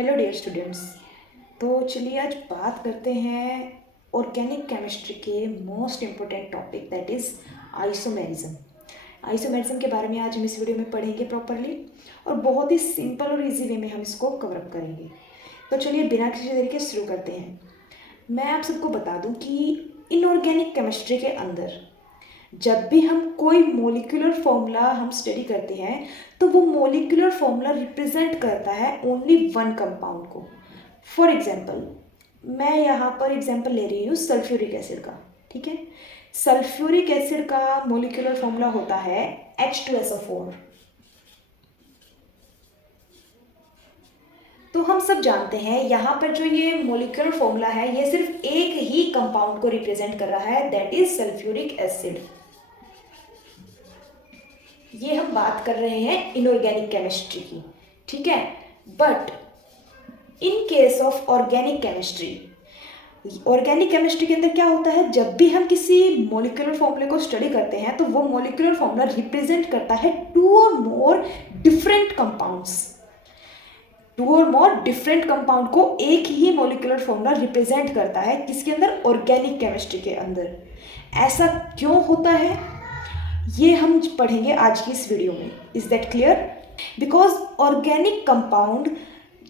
Hello dear students. तो चलिए आज बात करते हैं ऑर्गेनिक केमिस्ट्री के most important topic that is isomerism. Isomerism के बारे में आज हम इस वीडियो में पढ़ेंगे प्रॉपरली और बहुत ही सिंपल और इजी वे में हम इसको कवर अप करेंगे। तो चलिए बिना किसी देरी के शुरू करते हैं। मैं आप सबको बता दूं कि इनऑर्गेनिक केमिस्ट्री के अंदर जब भी हम कोई मोलिकुलर फॉर्मूला हम स्टडी करते हैं तो वो मोलिकुलर फॉर्मूला रिप्रेजेंट करता है ओनली वन कंपाउंड को। फॉर एग्जांपल मैं यहाँ पर एग्जांपल ले रही हूँ सल्फ्यूरिक एसिड का। ठीक है, सल्फ्यूरिक एसिड का मोलिकुलर फॉर्मूला होता है H2SO4। तो हम सब जानते हैं यहाँ पर जो ये मोलिकुलर फॉर्मूला है ये सिर्फ एक ही कंपाउंड को रिप्रेजेंट कर रहा है, दैट इज सल्फ्यूरिक एसिड। ये हम बात कर रहे हैं इनऑर्गेनिक केमिस्ट्री की। ठीक है, but in case of organic chemistry, organic chemistry के अंदर क्या होता है, जब भी हम किसी मोलिकुलर फॉर्मूले को स्टडी करते हैं तो वो मोलिकुलर फॉर्मूला रिप्रेजेंट करता है टू और मोर डिफरेंट कंपाउंड्स। टू और मोर डिफरेंट कंपाउंड को एक ही मोलिकुलर फॉर्मूला रिप्रेजेंट करता है किसके अंदर, ऑर्गेनिक केमिस्ट्री के अंदर। ऐसा क्यों होता है ये हम पढ़ेंगे आज की इस वीडियो में। Is that clear? Because organic compound,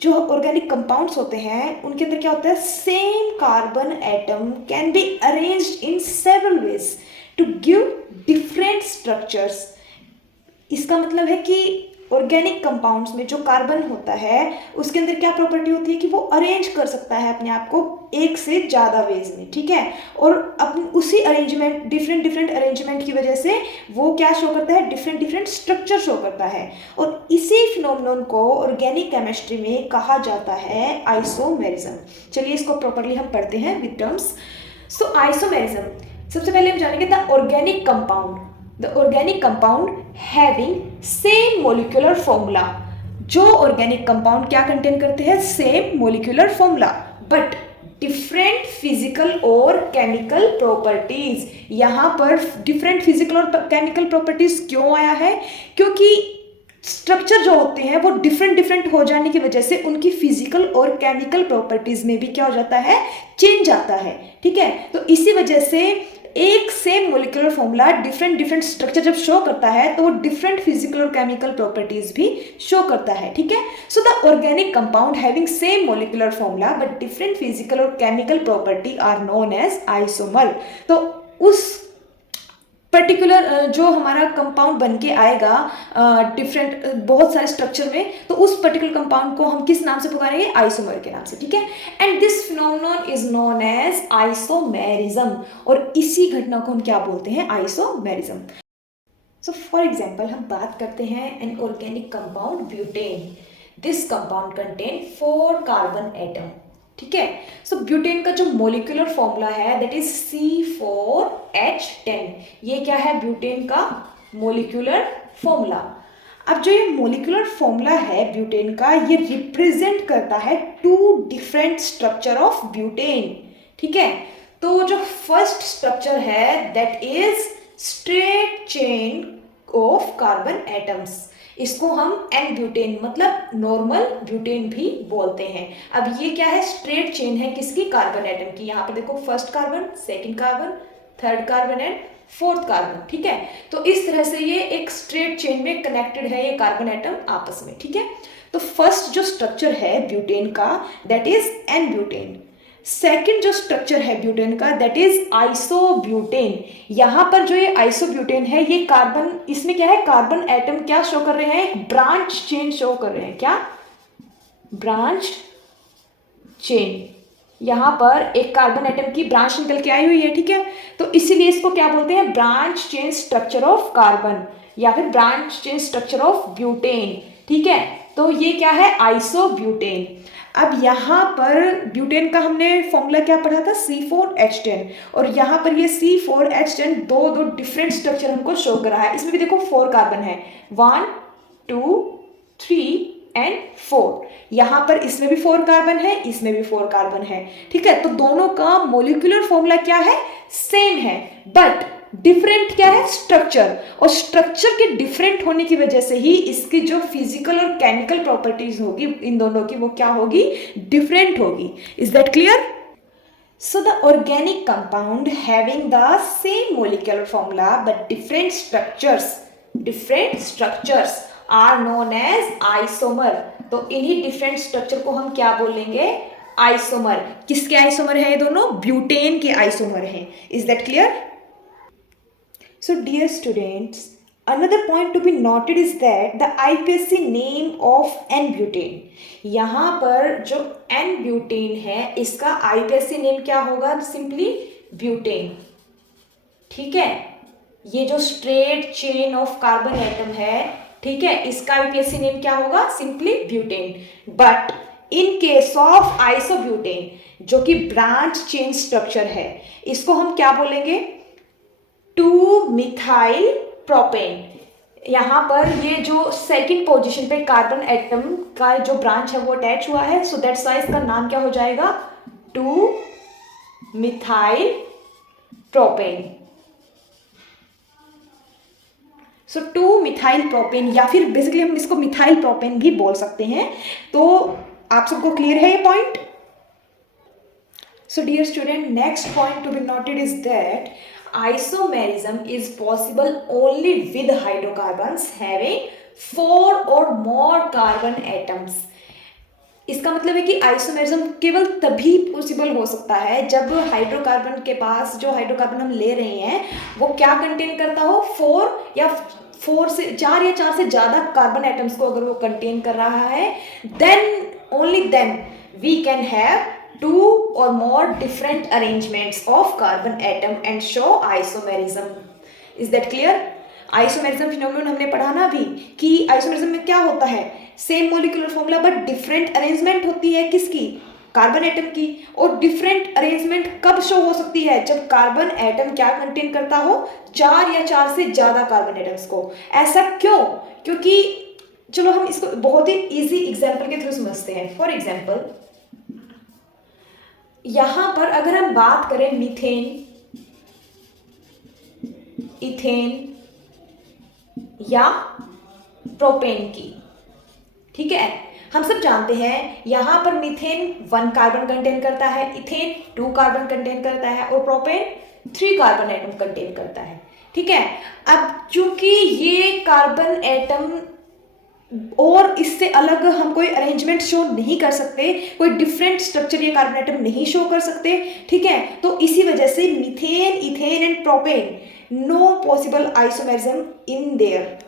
जो ऑर्गेनिक कंपाउंड्स होते हैं उनके अंदर क्या होता है, same carbon atom can be arranged in several ways to give different structures. इसका मतलब है कि ऑर्गेनिक कंपाउंड्स में जो कार्बन होता है उसके अंदर क्या प्रॉपर्टी होती है कि वो अरेंज कर सकता है अपने आप को एक से ज़्यादा वेज में। ठीक है, और अपने उसी अरेंजमेंट, डिफरेंट अरेंजमेंट की वजह से वो क्या शो करता है, डिफरेंट स्ट्रक्चर शो करता है। और इसी फिनोमेनन को ऑर्गेनिक केमिस्ट्री में कहा जाता है आइसोमेरिज्म। चलिए इसको प्रॉपरली हम पढ़ते हैं विद टर्म्स। सो आइसोमेरिज्म, सबसे पहले हम जानेंगे the organic compound. The organic compound having same molecular formula। जो ऑर्गेनिक कंपाउंड क्या कंटेन करते हैं, same molecular formula but different physical और केमिकल प्रॉपर्टीज। यहाँ पर डिफरेंट फिजिकल और केमिकल प्रॉपर्टीज क्यों आया है, क्योंकि स्ट्रक्चर जो होते हैं वो डिफरेंट हो जाने की वजह से उनकी फिजिकल और केमिकल प्रॉपर्टीज में भी क्या हो जाता है, चेंज आता है। ठीक है, तो इसी वजह से एक same molecular formula different structure जब शो करता है तो वो डिफरेंट फिजिकल और केमिकल प्रॉपर्टीज भी शो करता है। ठीक है, so the organic compound having same molecular formula but different physical और chemical property are known as isomer. तो उस पर्टिकुलर जो हमारा कंपाउंड बन के आएगा डिफरेंट बहुत सारे स्ट्रक्चर में, तो उस पर्टिकुलर कंपाउंड को हम किस नाम से पुकारेंगे, आइसोमर के नाम से। ठीक है, and this phenomenon is known as isomerism. और इसी घटना को हम क्या बोलते हैं, आइसोमेरिज्म। सो फॉर एग्जाम्पल हम बात करते हैं an organic compound butane. This compound contain 4 carbon atom. ठीक है, सो ब्यूटेन का जो मोलिकुलर फॉर्मूला है दैट इज C4H10। ये क्या है, ब्यूटेन का मोलिकुलर फॉर्मूला। अब जो ये मोलिकुलर फॉर्मूला है ब्यूटेन का, ये रिप्रेजेंट करता है 2 डिफरेंट स्ट्रक्चर ऑफ ब्यूटेन। ठीक है, तो जो फर्स्ट स्ट्रक्चर है that is straight chain of carbon atoms. इसको हम एन ब्यूटेन मतलब नॉर्मल ब्यूटेन भी बोलते हैं। अब ये क्या है, स्ट्रेट चेन है किसकी, कार्बन एटम की। यहाँ पर देखो first carbon, second carbon, third carbon and fourth carbon. ठीक है, तो इस तरह से ये एक स्ट्रेट चेन में कनेक्टेड है ये कार्बन एटम आपस में। ठीक है, तो फर्स्ट जो स्ट्रक्चर है ब्यूटेन का that is an butane. Second जो स्ट्रक्चर है ब्यूटेन का दैट इज आइसोब्यूटेन। यहां पर जो ये आइसोब्यूटेन है ये कार्बन, इसमें क्या है, कार्बन एटम क्या शो कर रहे हैं, ब्रांच चेन शो कर रहे हैं। क्या, ब्रांच चेन। यहां पर एक कार्बन एटम की ब्रांच निकल के आई हुई है। ठीक है, तो इसीलिए इसको क्या बोलते हैं, branch chain structure of carbon या फिर branch chain structure of butane. ठीक है, तो ये क्या है, आइसोब्यूटेन। अब यहाँ पर ब्यूटेन का हमने फॉर्मूला क्या पढ़ा था, C4H10, और यहाँ पर ये C4H10 दो डिफरेंट स्ट्रक्चर हमको शो कर रहा है। इसमें भी देखो 4 कार्बन है, 1 2 3 एंड 4। यहाँ पर इसमें भी 4 कार्बन है, इसमें भी 4 कार्बन है। ठीक है, तो दोनों का मोलिकुलर फॉर्मूला क्या है, सेम है, बट डिफरेंट क्या है, स्ट्रक्चर, और स्ट्रक्चर के डिफरेंट होने की वजह से ही इसकी जो फिजिकल और केमिकल प्रॉपर्टीज होगी इन दोनों की, वो क्या होगी, डिफरेंट होगी। Is that clear? So the organic compound having the same molecular formula but different structures are known as isomer। तो इन्हीं डिफरेंट स्ट्रक्चर को हम क्या बोलेंगे, आइसोमर। किसके आइसोमर है ये दोनों, ब्यूटेन के आइसोमर हैं। Is that clear? So dear students, another point to be noted is that the IPSC name of N-butane, यहाँ पर जो N-butane है इसका IPSC नेम क्या होगा, सिंपली ब्यूटेन। ठीक है, ये जो straight chain of carbon atom है, ठीक है, इसका IPSC नेम क्या होगा, simply butane. But in case of isobutane जो कि ब्रांच चेन स्ट्रक्चर है, इसको हम क्या बोलेंगे, 2-मिथाइल प्रोपेन। यहाँ पर ये जो सेकंड पोजीशन पे कार्बन एटम का जो ब्रांच है वो अटैच हुआ है, सो दैट्स वाई इसका नाम क्या हो जाएगा, 2-मिथाइल प्रोपेन। सो 2-मिथाइल प्रोपेन, या फिर बेसिकली हम इसको मिथाइल प्रोपेन भी बोल सकते हैं। तो आप सबको क्लियर है ये point? So dear student, next point to be noted is that isomerism is possible only with hydrocarbons having 4 or more carbon atoms। इसका मतलब है कि आइसोमेरिज्म केवल तभी पॉसिबल हो सकता है जब हाइड्रोकार्बन के पास, जो हाइड्रोकार्बन हम ले रहे हैं वो क्या कंटेन करता हो, 4 से 4 से ज़्यादा कार्बन एटम्स को अगर वो कंटेन कर रहा है, then only then we can have 2 or more different arrangements of carbon atom and show isomerism। Is that clear? Isomerism phenomenon हमने पढ़ा ना अभी कि आइसोमेरिज्म में क्या होता है, same molecular formula but different arrangement होती है, किसकी, कार्बन एटम की। और डिफरेंट अरेंजमेंट कब शो हो सकती है, जब कार्बन एटम क्या कंटेन करता हो, 4 या 4 से ज्यादा कार्बन एटम्स को। ऐसा क्यों, क्योंकि चलो हम इसको बहुत ही इजी एग्जाम्पल के थ्रू समझते हैं। फॉर एग्जाम्पल यहां पर अगर हम बात करें मीथेन, इथेन या प्रोपेन की, ठीक है, हम सब जानते हैं यहां पर मीथेन 1 कार्बन कंटेन करता है, इथेन 2 कार्बन कंटेन करता है और प्रोपेन 3 कार्बन एटम कंटेन करता है। ठीक है, अब चूंकि ये कार्बन एटम और इससे अलग हम कोई अरेंजमेंट शो नहीं कर सकते, कोई डिफरेंट स्ट्रक्चर ये कार्बन एटम नहीं शो कर सकते, ठीक है, तो इसी वजह से methane, ethane and propane no possible isomerism in there.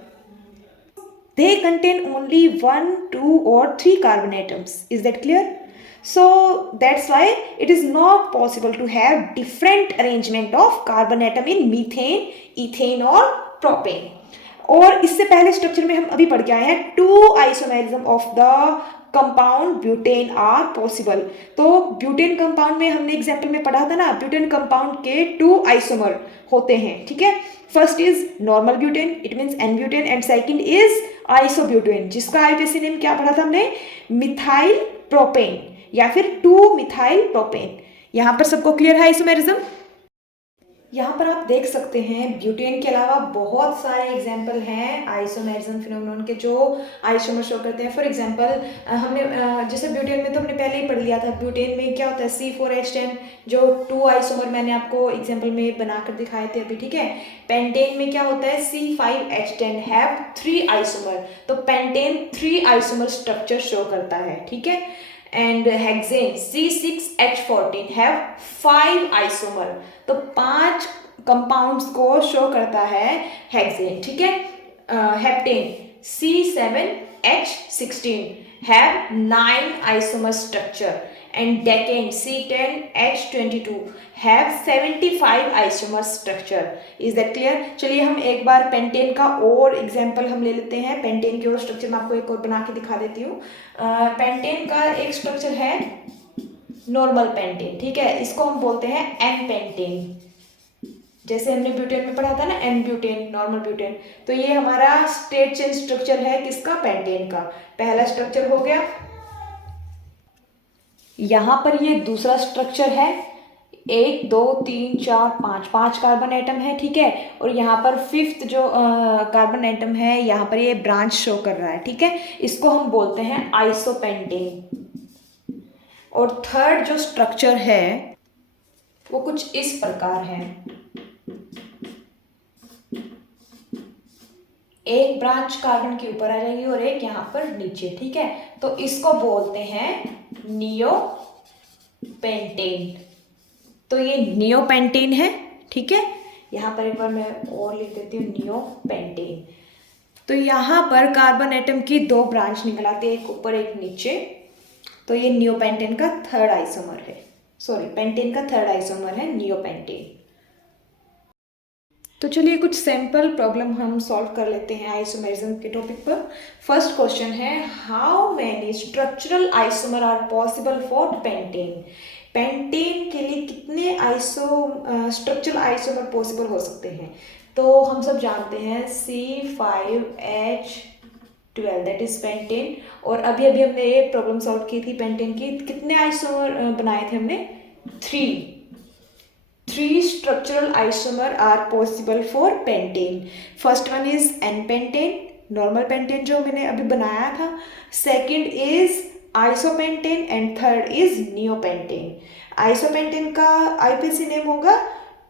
They contain only 1, 2 or 3 carbon atoms. Is that clear? So that's why it is not possible to have different arrangement of carbon atom in methane, ethane or propane. और इससे पहले structure में हम अभी पढ़ के आए हैं 2 isomerism of the compound butane are possible. तो ब्यूटेन कंपाउंड में हमने एग्जाम्पल में पढ़ा था ना, ब्यूटेन कंपाउंड के 2 आइसोमर होते हैं। ठीक है, first is normal butane, it means n butane, and second is isobutane, जिसका आईपीएससी नेम क्या पढ़ा था हमने, मिथाइल प्रोपेन या फिर 2 मिथाइल प्रोपेन। यहां पर सबको क्लियर है आइसोमेरिज्म? यहाँ पर आप देख सकते हैं ब्यूटेन के अलावा बहुत सारे एग्जाम्पल हैं आइसोमेरिज्म फिनोमेनन के जो आइसोमर शो करते हैं। फॉर एग्जांपल हमने जैसे ब्यूटेन में तो हमने पहले ही पढ़ लिया था, ब्यूटेन में क्या होता है C4H10 जो 2 आइसोमर मैंने आपको एग्जाम्पल में बनाकर दिखाए थे अभी। ठीक है, पेंटेन में क्या होता है C5H10 हैव 3 आइसोमर, तो पेंटेन 3 आइसोमर स्ट्रक्चर शो करता है। ठीक है, and hexane C6H14 have 5 isomer, तो 5 कंपाउंड्स को शो करता है हेक्सेन। ठीक है, heptane C7H16 have 9 isomer structure, and decane C10H22 have 75 isomer structure. Is that clear? चलिए हम एक बार पेंटेन का और एग्जाम्पल हम ले लेते हैं, पेंटेन की और स्ट्रक्चर मैं आपको एक और बना के दिखा देती हूँ। पेंटेन का एक स्ट्रक्चर है नॉर्मल पेंटेन, ठीक है, इसको हम बोलते हैं एन पेंटेन, जैसे हमने ब्यूटेन में पढ़ा था ना एन ब्यूटेन, नॉर्मल ब्यूटेन। तो ये हमारा स्ट्रेट चेन स्ट्रक्चर है किसका, पेंटेन का। पहला स्ट्रक्चर हो गया, यहां पर ये दूसरा स्ट्रक्चर है, 1 2 3 4 5 कार्बन एटम है, ठीक है। और यहाँ पर फिफ्थ जो कार्बन एटम है, यहाँ पर ये ब्रांच शो कर रहा है, ठीक है। इसको हम बोलते हैं आइसोपेंटेन। और थर्ड जो स्ट्रक्चर है वो कुछ इस प्रकार है। एक ब्रांच कार्बन के ऊपर आ जाएगी और एक यहाँ पर नीचे, ठीक है। तो इसको बोलते हैं नियोपेंटेन। तो ये नियोपेंटेन है, ठीक है। यहाँ पर एक बार मैं और लिख देती हूँ, नियोपेंटेन। तो यहाँ पर कार्बन एटम की 2 ब्रांच निकल आती है, एक ऊपर एक नीचे। तो ये नियोपेंटेन का थर्ड आइसोमर है, सॉरी पेंटेन का थर्ड आइसोमर है नियोपेंटेन। तो चलिए कुछ सैम्पल प्रॉब्लम हम सॉल्व कर लेते हैं आइसोमेरिज्म के टॉपिक पर। First question is, how many structural isomer are possible for pentane. Pentane के लिए कितने स्ट्रक्चरल आइसोमर पॉसिबल हो सकते हैं। तो हम सब जानते हैं C5H12 दैट इज पेंटेन। और अभी अभी हमने ये प्रॉब्लम सॉल्व की थी पेंटेन की। कितने आइसोमर बनाए थे हमने, 3 structural isomer are possible for pentane. First one is N-pentane, normal pentane जो मैंने अभी बनाया था. Second is isopentane and third is neopentane. Isopentane का IUPAC नेम होगा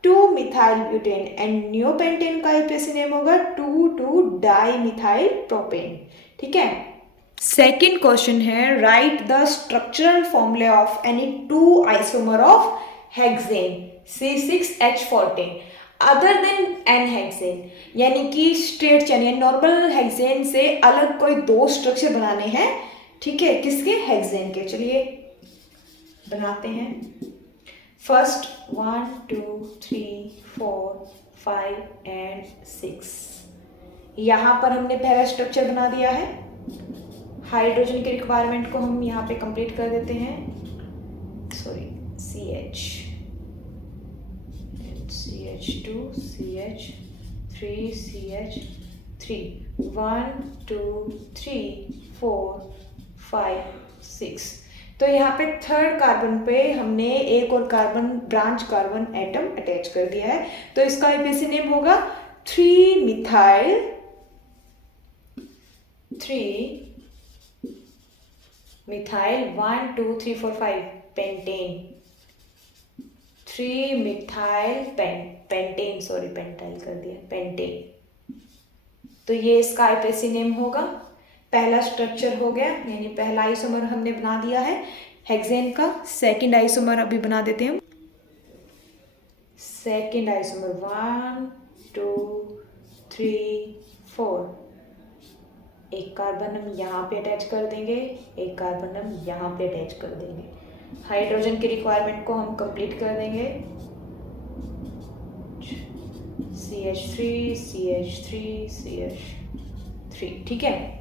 2-methylbutane and neopentane का IUPAC नेम होगा 2,2-dimethylpropane. ठीक है. Second question है, write the structural formula of any 2 isomer of hexane C6H14 other than n hexane. यानी कि straight chain या नॉर्मल हेक्सेन से अलग कोई 2 स्ट्रक्चर बनाने हैं, ठीक है, किसके, हेक्सेन के। चलिए बनाते हैं। First 1 2 3 4 5 and 6। यहाँ पर हमने पहला स्ट्रक्चर बना दिया है। हाइड्रोजन के रिक्वायरमेंट को हम यहाँ पे कंप्लीट कर देते हैं, sorry CH, CH2, CH3, CH3, 1 2 3 4 5 6। तो यहाँ पे थर्ड कार्बन पे हमने एक और carbon branch carbon atom attach कर दिया है। तो इसका IUPAC नेम होगा 3-methyl 1 2 3 4 5 pentane, 3-methyl pentane, sorry pentyl कर दिया, पेंटेन। तो ये इसका IUPAC नेम होगा। पहला स्ट्रक्चर हो गया, यानी पहला आइसोमर हमने बना दिया है हेक्सेन का। सेकंड आइसोमर अभी बना देते हैं। Second isomer 1 2 3 4। एक कार्बन हम यहाँ पे अटैच कर देंगे, एक कार्बन हम यहाँ पे अटैच कर देंगे। हाइड्रोजन की रिक्वायरमेंट को हम कंप्लीट कर देंगे, CH3 CH3 CH3, ठीक है।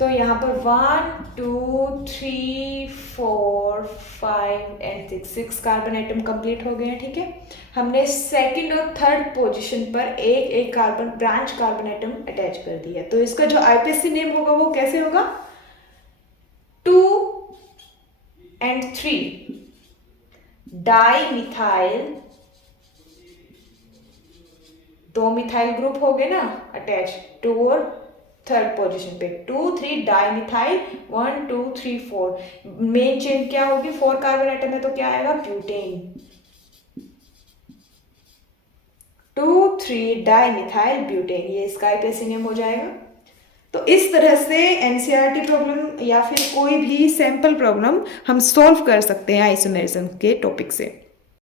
तो यहाँ पर 1 2 3 4 5 एंड 6 कार्बन एटम कंप्लीट हो गए हैं, ठीक है। हमने सेकंड और थर्ड पोजीशन पर एक एक carbon branch carbon atom attach कर दिया। तो इसका जो IUPAC नेम होगा वो कैसे होगा, 2 and 3 डाईमिथाइल, 2 मिथाइल ग्रुप हो गए ना अटैच, 2 और थर्ड पोजीशन पे 2 3 डाईमिथाइल 1 2 3 4। मेन चेन क्या होगी, 4 कार्बन एटम है तो क्या आएगा, ब्यूटेन, 2 3 डाईमिथाइल ब्यूटेन, ये इसका IUPAC नेम हो जाएगा। तो इस तरह से NCERT प्रॉब्लम या फिर कोई भी सैम्पल प्रॉब्लम हम सॉल्व कर सकते हैं आइसोमेरिज्म के टॉपिक से।